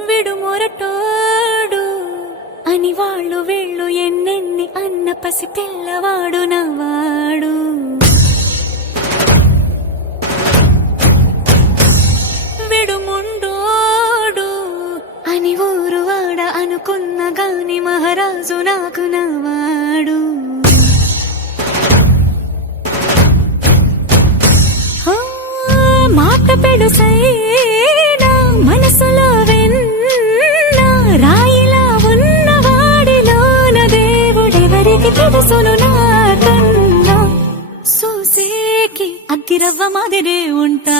విడుమొరటోడు అని వాళ్ళు వీళ్ళు ఎన్నెన్ని అన్న పసి పిల్లవాడు నవ్వాడు. విడుముండోడు అని ఊరు వాడ అనుకున్న గాని మహారాజు నాకు నవ్వాడు. మాట పెడుసైనా మనసులో వెన్న రాయిలా ఉన్నవాడిలోన దేవుడెవరికి తెలుసును నాకన్నా. సూసేకి అగ్గిరవ్వ మాదిరే ఉంటా